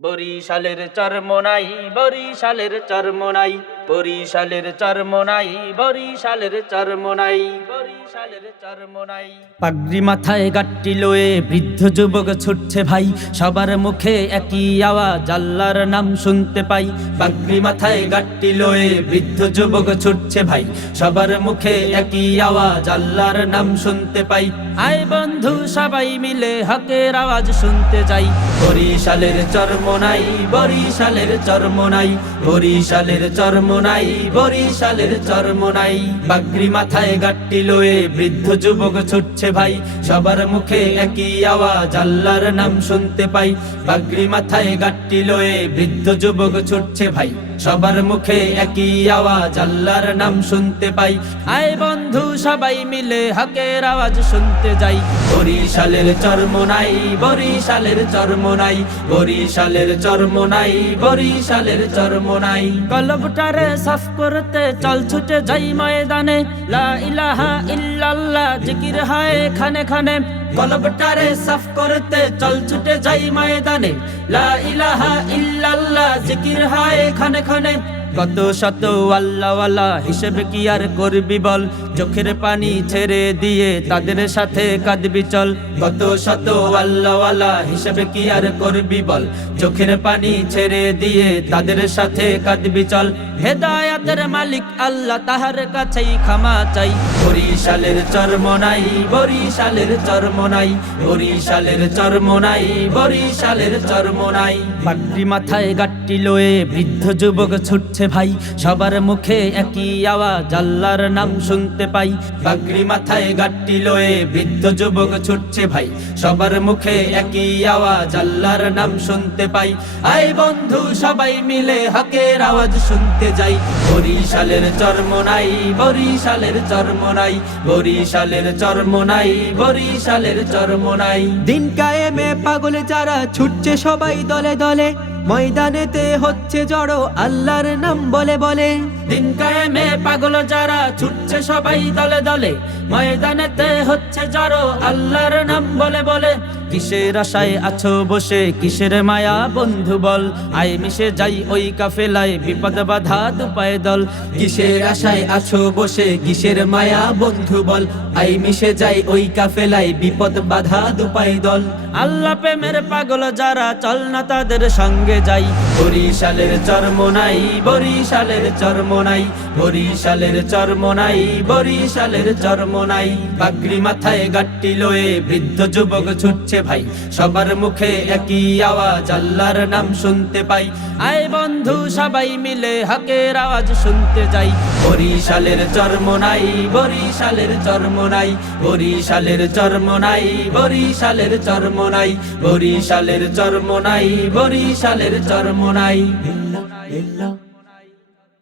বরিশালের চরমোনাই বরিশালের চরমোনাই বরিশালের চরমোনাই বরিশালের চরমোনাই বরিশালের চরমোনাই পাগড়ি মাথায় গাট্টি লয়ে বৃদ্ধ যুবক ছুটছে ভাই, সবার মুখে একই আওয়াজ, আল্লাহর নাম শুনতে পাই। পাগড়ি মাথায় গাট্টি লয়ে বৃদ্ধ যুবক ছুটছে ভাই, সবার মুখে একই আওয়াজ, আল্লাহর নাম শুনতে পাই। আয় বন্ধু, সবাই মিলে হকের আওয়াজ শুনতে যাই বরিশালের চরমোনাই বরিশালের চরমোনাই বরিশালের চরমোনাই বরিশালের চর্ম চরমোনাই বাগরি মাথায় গাট্টি লয়ে বৃদ্ধ যুবক ছুটছে ভাই। সবার মুখে একই আওয়াজ, আল্লাহর নাম শুনতে পাই। বাগরি মাথায় গাট্টি লয়ে বৃদ্ধ যুবক ছুটছে ভাই। সবার মুখে একই আওয়াজ, আল্লাহর নাম শুনতে পাই। আয় বন্ধু, সবাই মিলে হকের আওয়াজ শুনতে যাই। বরিশালের চর্ম চরমোনাই বরিশালের চর্ম চরমোনাই বরিশালের চর্ম চরমোনাই বরিশালের চর্ম চরমোনাই কলবটারে সাফ করতে চল ছুটে যাই ময়দানে। লা ইলাহা ইল্লাল্লাহ, জিকির হায় খানে খানে। কলবটারে সাফ করতে চল ছুটে যাই ময়দানে। লা ইলাহা ইল্লাল্লাহ, জিকির হায় খানে খানে। কত শত আল্লাহওয়ালা হিসেবে কি আর করবি বল? চোখের পানি ছেড়ে দিয়ে তাদের সাথে কাঁদবি চল। কত শত আল্লাহওয়ালা হিসেবে কি আর করবি বল? চোখের পানি ছেড়ে দিয়ে তাদের সাথে কাঁদবি চল। হেদায়াতের মালিক আল্লাহ তাহার কাছেই ক্ষমা চাই। বরিশালের চর্ম নাই, বরিশালের চর্ম নাই, বরিশালের চর্ম নাই, বরিশালের চরমনাই পাগড়ি মাথায় গাট্টি লয়ে বৃদ্ধ যুবক ছুটছে ভাই, সবার মুখে একই আওয়াজ, আল্লাহর নাম শুনতে পাই। পাগড়ি মাথায় গাট্টি লয়ে বৃদ্ধ যুবক ছুটছে ভাই, সবার মুখে একই আওয়াজ, আল্লাহর নাম শুনতে পাই। আই বন্ধু, সবাই মিলে হকের আওয়াজ শুনতে যাই। বরিশালের চর্ম নাই, বরিশালের চর্ম নাই, বরিশালের চর্ম নাই, বরিশালের চর্ম নাই। দিন কায়েমে পাগল যারা ছুটছে সবাই দলে দলে। ময়দানেতে হচ্ছে জড়ো, আল্লাহর নাম বলে বলে। দিন কায়েমে পাগল যারা ছুটছে সবাই দলে দলে। ময়দানেতে হচ্ছে জড়ো, আল্লাহর নাম বলে বলে। কিসের আশায় আছো বসে, কিসের মায়া বন্ধু বল? আই মিশে যাই ওই কাফেলায়, বিপদ বাধা দুপায় দল। কিসের আশায় আছো বসে, কিসের মায়া বন্ধু বল? আই মিশে যাই ওই কাফেলায়, বিপদ বাধা দুপাই দল। আল্লাহ প্রেমের পাগল যারা, চল না তাদের সঙ্গে। যাই। বরিশালের চরমনাই বরিশালের চরমনাই বরিশালের চরমনাই বরিশালের চরমনাই পাগড়ি মাথায় গাট্টি লয়ে বৃদ্ধ যুবক ছুটছে ভাই। সবার মুখে একই আওয়াজ, আল্লাহর নাম শুনতে পাই। আয় বন্ধু, সবাই মিলে হকের আওয়াজ শুনতে যাই। বরিশালের চরমনাই বরিশালের চরমনাই বরিশালের চরমনাই বরিশালের চরমনাই বরিশালের চরমনাই বরিশালের চরমনাই ইল্লা ইল্লা